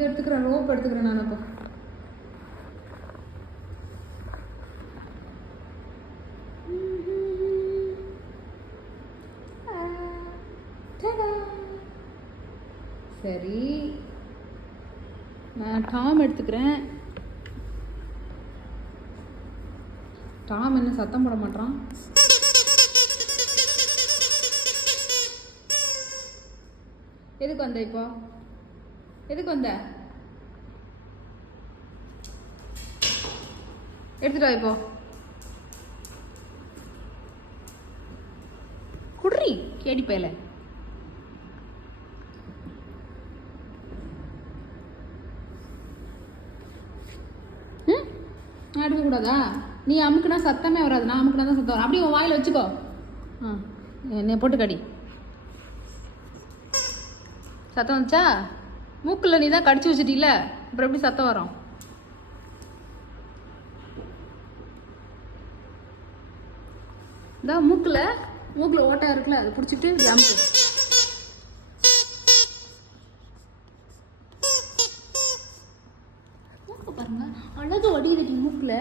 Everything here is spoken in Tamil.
இது எடுத்துக்கிறேன், ரோப் எடுத்துக்கிறேன் நான். அப்போ சரி, நான் டாம் எடுத்துக்கிறேன். டாம் என்ன சத்தம் போட மாட்டான்? எதுக்கு வந்த இப்போ? எதுக்கு வந்த? எடுத்துட்டு வா இப்போ. குட்ரி கேடி பயல. எடுக்கக்கூடாதா? நீ அமுக்குனா சத்தமே வராது, நான் அமுக்குனா தான் சத்தம் வரும். அப்படியே உன் வாயில் வச்சுக்கோ. என்னை போட்டு கடி. சத்தம் வந்துச்சா? மூக்கில் நீ தான் கடிச்சு வச்சிட்டீல, அப்புறம் எப்படி சத்தம் வரும்? இதான் மூக்கில் ஓட்டா இருக்குல்ல, அதை பிடிச்சிட்டு இப்படி அமுக்கு. மூக்கு பாருங்க, அழகு வடியுது மூக்கில்.